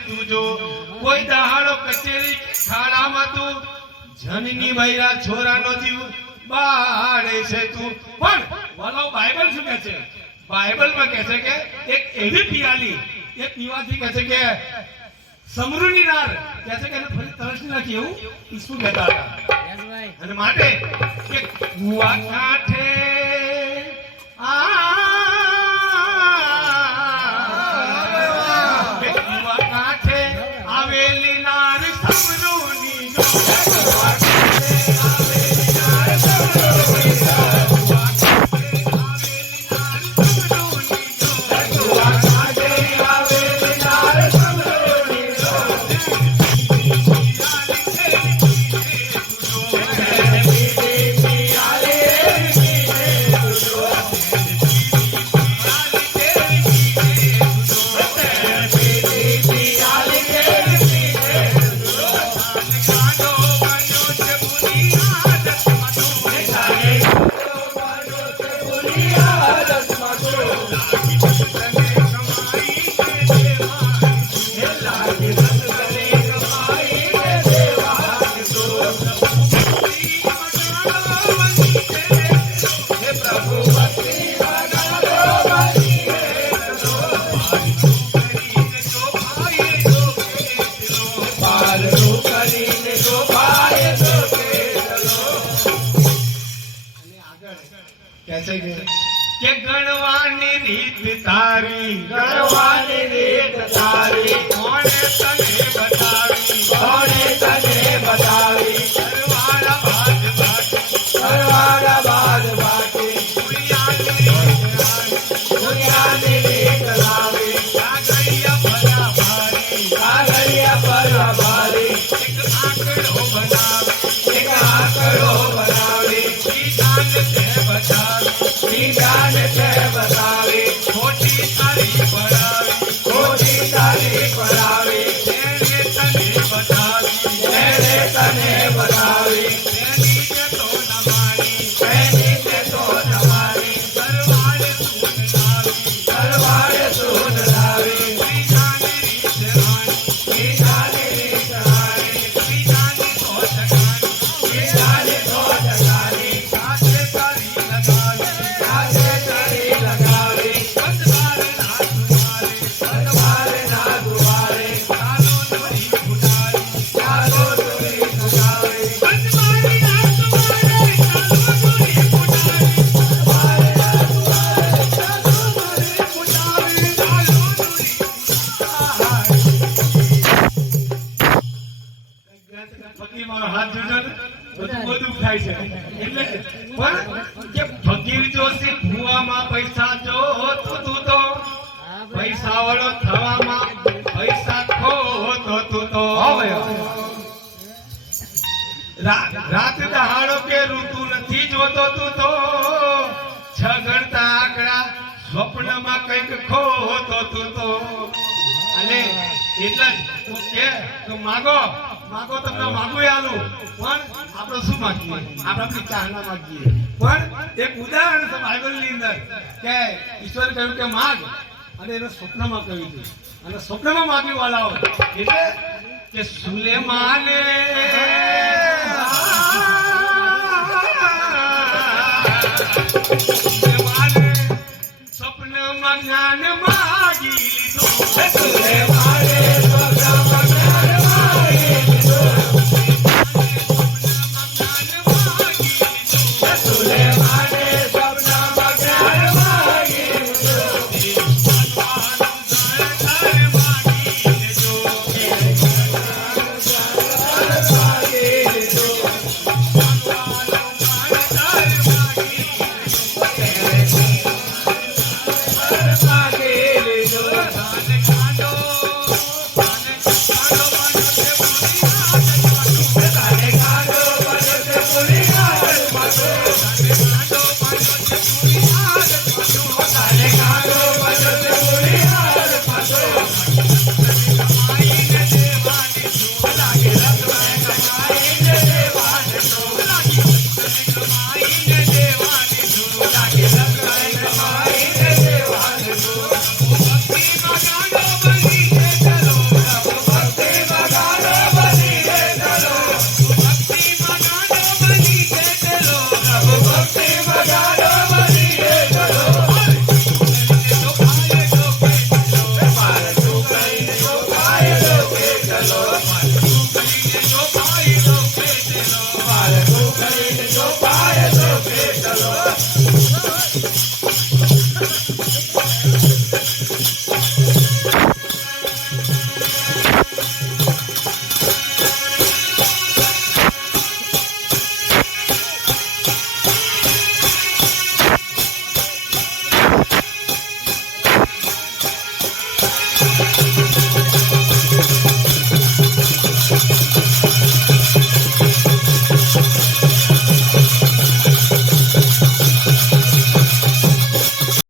તું જો કોઈ દહાડો કચેરી ખાડામાં તું જનની વૈરા છોરાનો જીવ બાળે છે તું પણ બોલો બાઇબલ શું કહે છે બાઇબલમાં કહે છે કે એક એવી પિયાલી એ પીવાથી કહે છે કે સમૃદ્ધિની નાર કહે છે કે એને ફરી તરસ નથી એવું ઈસુ કહેતા હતા અને માટે કે કુવા કાંઠે કુવા કાંઠે આવેલી નાર સમૃદ્ધિની કે ગણવાની રીત તારી કોણે તને બતાવી સરવાળા બાદ બાકી દુનિયાની રીત લાવી કાગળિયા ભલા ભારી એક આંકડો બનાવી જાન તે બતાવી ખોટી તારી પડાવી એને તને બતાવી એની તે તો ન માની સરવાળે સૂન લાવી બીજાની રીત રાણી બીજાની તો ઠકાણી સાથે તારી લગાવી બંધવારે ના દુવારે ચાલો દોરી ફૂટારી બંધવારે ના દુવારે ચાલો દોરી ફકીરનો હાથ જોજો બધું ખાય છે એટલે પણ કે ફકીર જોશી ભૂવામાં પૈસા જોતો તું તો પૈસા વાળો થવામાં પૈસા ખોતો તું તો રાત દહાડો કે ઋતુ નથી જોતો તું તો છગડતા આંકડા સ્વપ્નમાં કંઈક ખોતો તું તો અને એટલે કે માગો તમને માગું આલું પણ આપણે શું માંગીએ આપણે ચાહ ના માંગીએ પણ એક ઉદાહરણ છે બાઇબલની અંદર કે ઈશ્વર કહ્યું કે માગ અને એને સ્વપ્નમાં કહ્યું હતું અને સ્વપ્નમાં માગ્યું વાળાઓ એટલે કે સુલેમાને સ્વપ્નમાં જ્ઞાન માગી લીધું સુલેમાને કેટલો મારે તું કરીને જો ફાયદો કેટલો મારે તું કરીને જો ફાયદો કેટલો